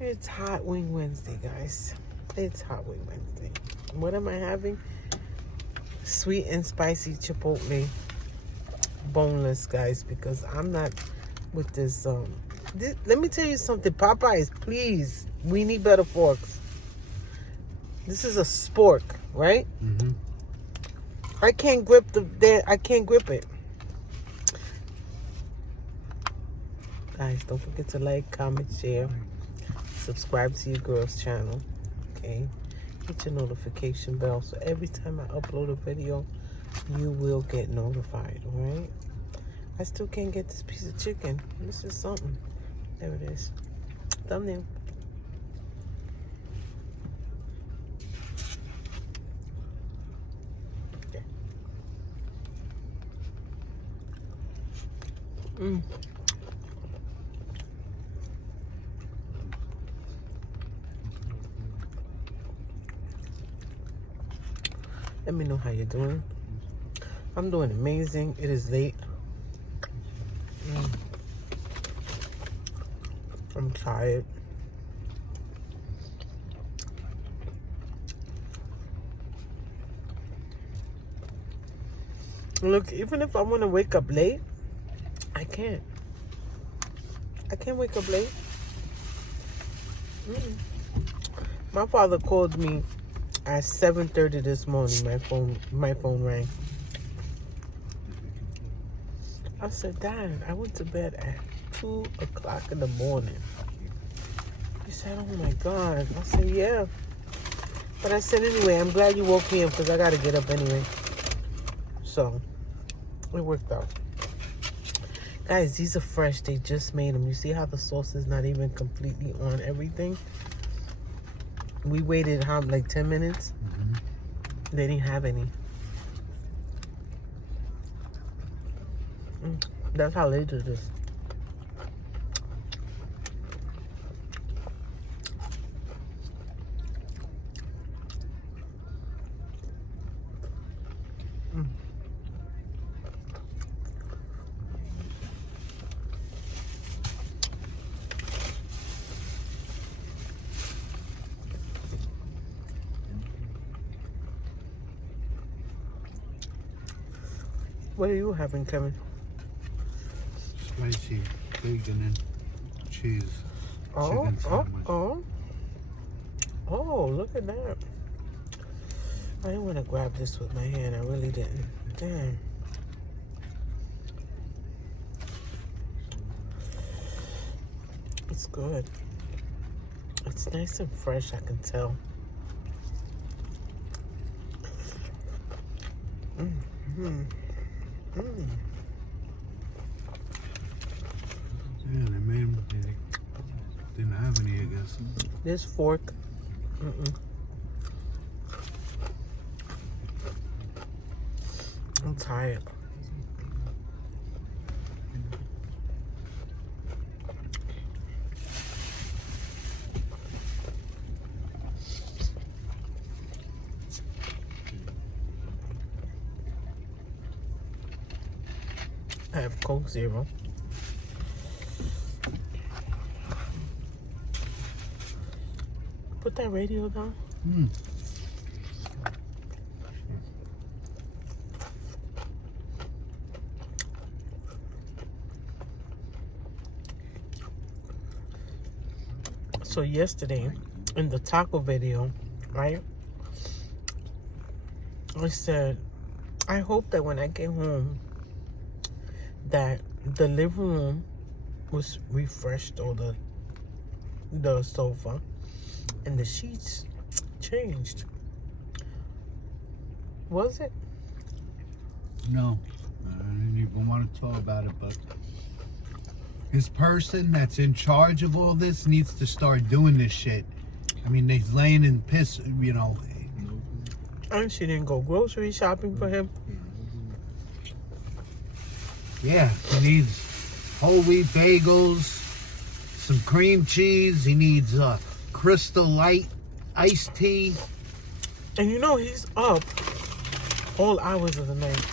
It's Hot Wing Wednesday, guys. It's Hot Wing Wednesday. What am I having? Sweet and spicy chipotle. Boneless, guys, because I'm not with this. Let me tell you something. Popeyes, please. We need better forks. This is a spork, right? Mm-hmm. I can't grip I can't grip it. Guys, don't forget to like, comment, share, subscribe to your girl's channel. Okay, hit your notification bell so every time I upload a video, you will get notified. All right. I still can't get this piece of chicken. This is something. There it is. Thumbnail. Okay. Let me know how you're doing. I'm doing amazing. It is late. I'm tired. Look, even if I want to wake up late, I can't. I can't wake up late. My father called me at 7:30 this morning. My phone rang. I said, Dad, I went to bed at 2 o'clock in the morning. He said, oh my God. I said, yeah. But I said, anyway, I'm glad you woke me up because I got to get up anyway. So, it worked out. Guys, these are fresh. They just made them. You see how the sauce is not even completely on everything? We waited, like 10 minutes? Mm-hmm. They didn't have any. That's how they do this. What are you having, Kevin? Spicy bacon and cheese Oh, chicken sandwich. oh, look at that. I didn't want to grab this with my hand. I really didn't. Damn. It's good. It's nice and fresh, I can tell. Yeah, they made them. They didn't have any, I guess. This fork. I'm tired. I have Coke Zero. Put that radio down. So yesterday, in the taco video, right? I said, I hope that when I get home, that the living room was refreshed, or the sofa, and the sheets changed. Was it? No, I didn't even want to talk about it, but this person that's in charge of all this needs to start doing this shit. I mean, he's laying in piss, you know. And she didn't go grocery shopping for him. Yeah, he needs whole wheat bagels, some cream cheese. He needs Crystal Light iced tea. And you know he's up all hours of the night.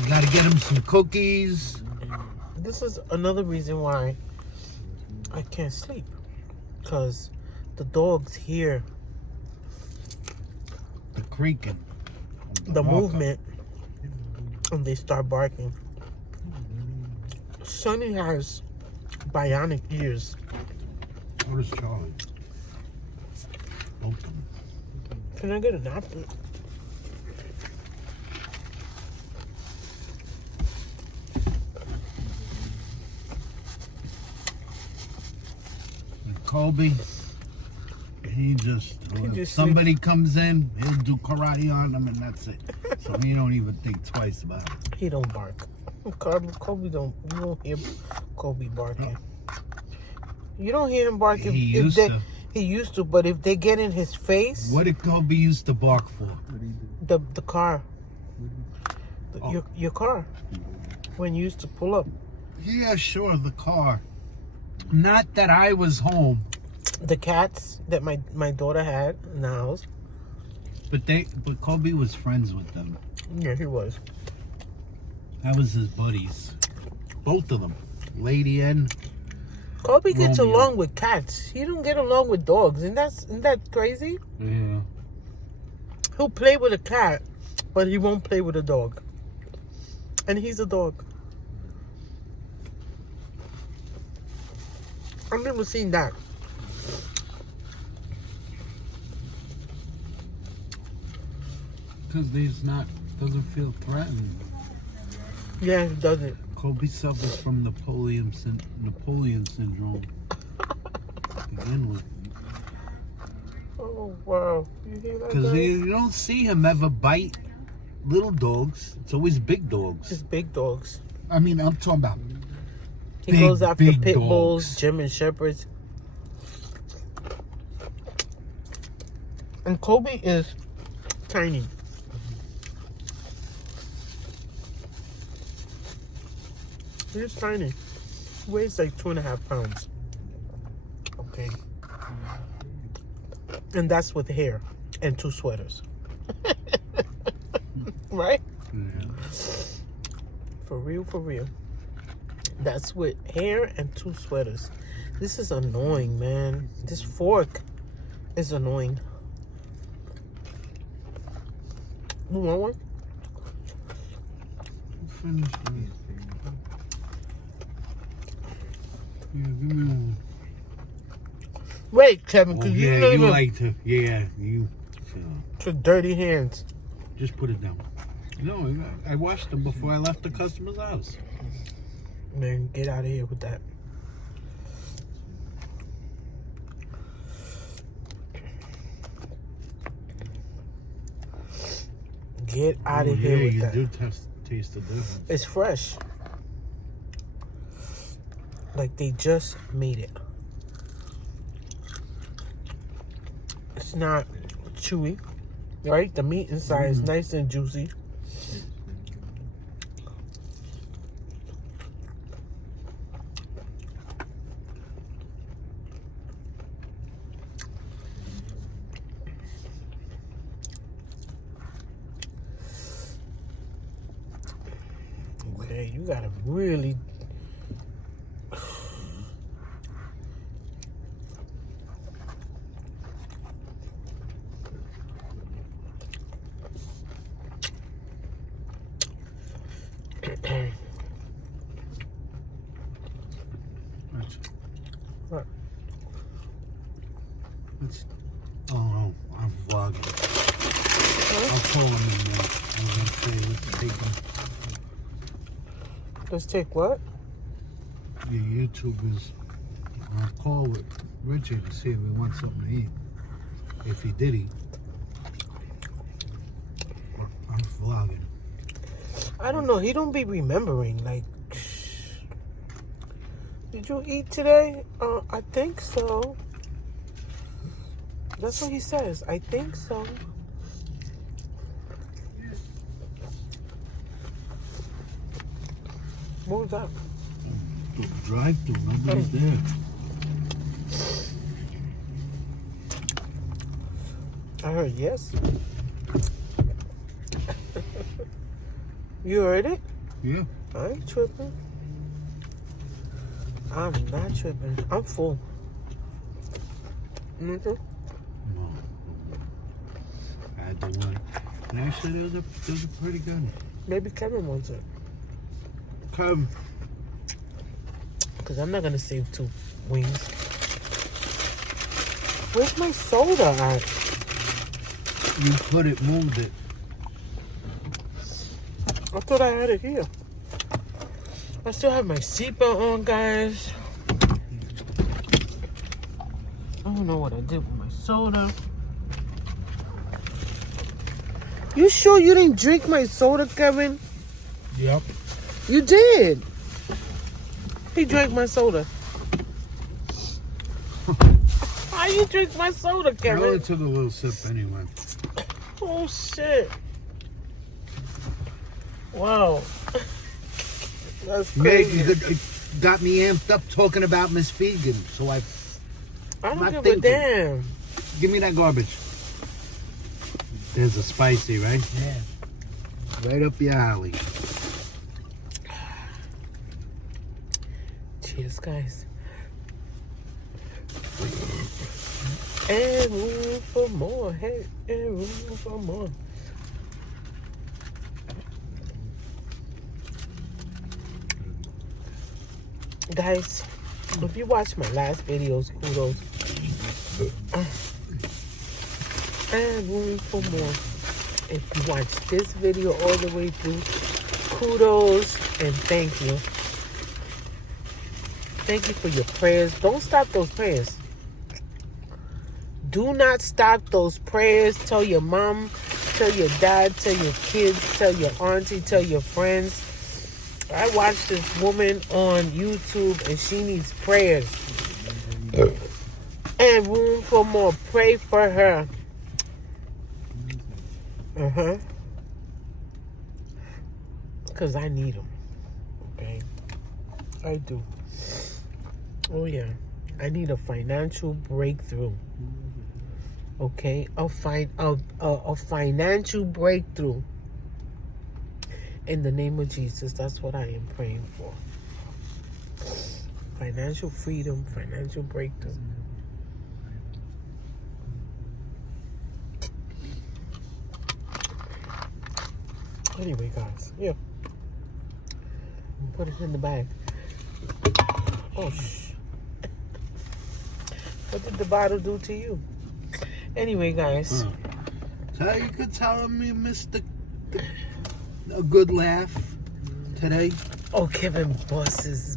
You gotta get him some cookies. this is another reason why I can't sleep. Because the dogs hear The creaking. the walker. movement and they start barking. Sonny has bionic ears. So does Charlie. Both of them. Can I get a napkin? And Kobe, he just just somebody comes in, he'll do karate on them, and that's it. So he don't even think twice about it. He don't bark. Kobe don't. You don't hear Kobe barking. You don't hear him bark He used to. He used to, but if they get in his face, What did Kobe used to bark for? the car, Oh. your car, when you used to pull up, Yeah, sure, the car. Not that I was home, the cats that my daughter had in the house. but Kobe was friends with them. Yeah, he was. That was his buddies. Both of them. Lady and Kobe gets Romeo. along with cats. He don't get along with dogs, and isn't that crazy? yeah. He'll play with a cat, but he won't play with a dog. And he's a dog. I've never seen that. Because doesn't feel threatened. Yeah, he doesn't. Kobe suffers from Napoleon syndrome. To begin with. Oh, wow. You hear that, Because guys? you don't see him ever bite little dogs. It's always big dogs. It's big dogs. I mean, I'm talking about He big, goes after big pit bulls, dogs. German shepherds. And Kobe is tiny. He's tiny. He weighs like 2.5 pounds. Okay. And that's with hair and 2 sweaters. Right? Yeah. For real, for real. That's with hair and 2 sweaters. This is annoying, man. This fork is annoying. You want one? Finish it. Yeah, give me one. Wait, Kevin, Oh, because yeah, you don't you even... like to. Yeah, you. To dirty hands. Just put it down. No, I washed them before I left the customer's house. Man, get out of here with that. Get out of here yeah, with you that. do taste the difference. It's fresh. Like they just made it. It's not chewy, right? The meat inside is nice and juicy. Okay, you gotta really. What? Oh no, I'm vlogging. I'll call him in there. I'm gonna say, let's take him. Let's take what? The YouTubers. I'll call with Richard and see if he wants something to eat. If he did eat. I'm vlogging. I don't know. He don't be remembering. Like, did you eat today? I think so. That's what he says. I think so. What was that? The drive-thru, nobody's there. I heard yes. You heard it? Yeah. I ain't tripping. I'm not tripping. I'm full. No. I had the one. And actually, those are pretty good. Maybe Kevin wants it. Come. Because I'm not going to save 2 wings. Where's my soda at? You moved it. I thought I had it here. I still have my seatbelt on, guys. I don't know what I did with my soda. You sure you didn't drink my soda, Kevin? Yep. You did. He drank my soda. How you drink my soda, I Kevin? only took a little sip anyway. Oh, shit. Wow. That's Meg, crazy. you got me amped up talking about Miss Vegan, so I don't not give thinking. a damn. Give me that garbage. There's a spicy, right? Yeah. Right up your alley. Cheers, guys. And room for more. Hey, and room for more. Guys, if you watched my last videos, kudos. And room for more. If you watched this video all the way through, kudos and thank you. Thank you for your prayers. Don't stop those prayers. Do not stop those prayers. Tell your mom, tell your dad, tell your kids, tell your auntie, tell your friends. I watched this woman on YouTube and she needs prayers. And room for more. Pray for her. Because I need them. Okay? I do. Oh, yeah. I need a financial breakthrough. Okay? A financial breakthrough. In the name of Jesus, that's what I am praying for. Financial freedom, financial breakthrough. Anyway, guys, yeah. Put it in the bag. Oh, shh. What did the bottle do to you? Anyway, guys. So you could tell me you missed a good laugh today. Oh, Kevin Boss's.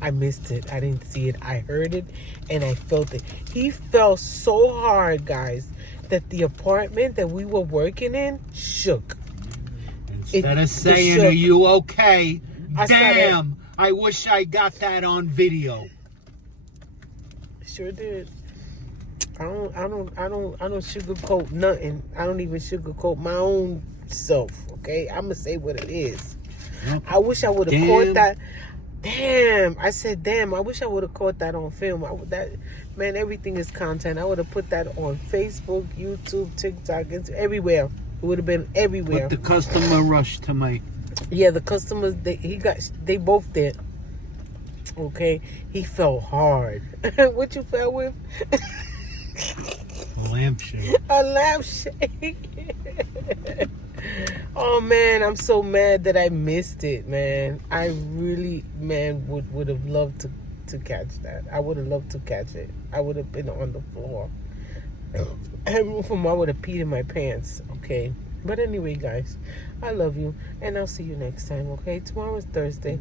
I missed it. I didn't see it. I heard it and I felt it. He fell so hard, guys, that the apartment that we were working in shook. Instead of saying, shook. "Are you okay?" I Damn! I wish I got that on video. Sure did. I don't sugarcoat nothing. I don't even sugarcoat my own self. Okay, I'm gonna say what it is. Yep. I wish I would have caught that. Damn, I said damn. I wish I would have caught that on film. Man, everything is content. I would have put that on Facebook, YouTube, TikTok, it's everywhere. It would have been everywhere. But the customer rushed to my. Yeah, the customers. They both did. Okay, he fell hard. What you fell with? A lampshade. A lampshade. Oh man, I'm so mad that I missed it, man. I really, man, would have loved to catch that. I would have loved to catch it. I would have been on the floor. I would have peed in my pants, okay? But anyway, guys, I love you, and I'll see you next time, okay? Tomorrow is Thursday.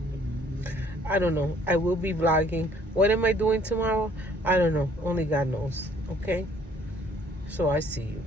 I don't know. I will be vlogging. What am I doing tomorrow? I don't know. Only God knows, okay? So I see you.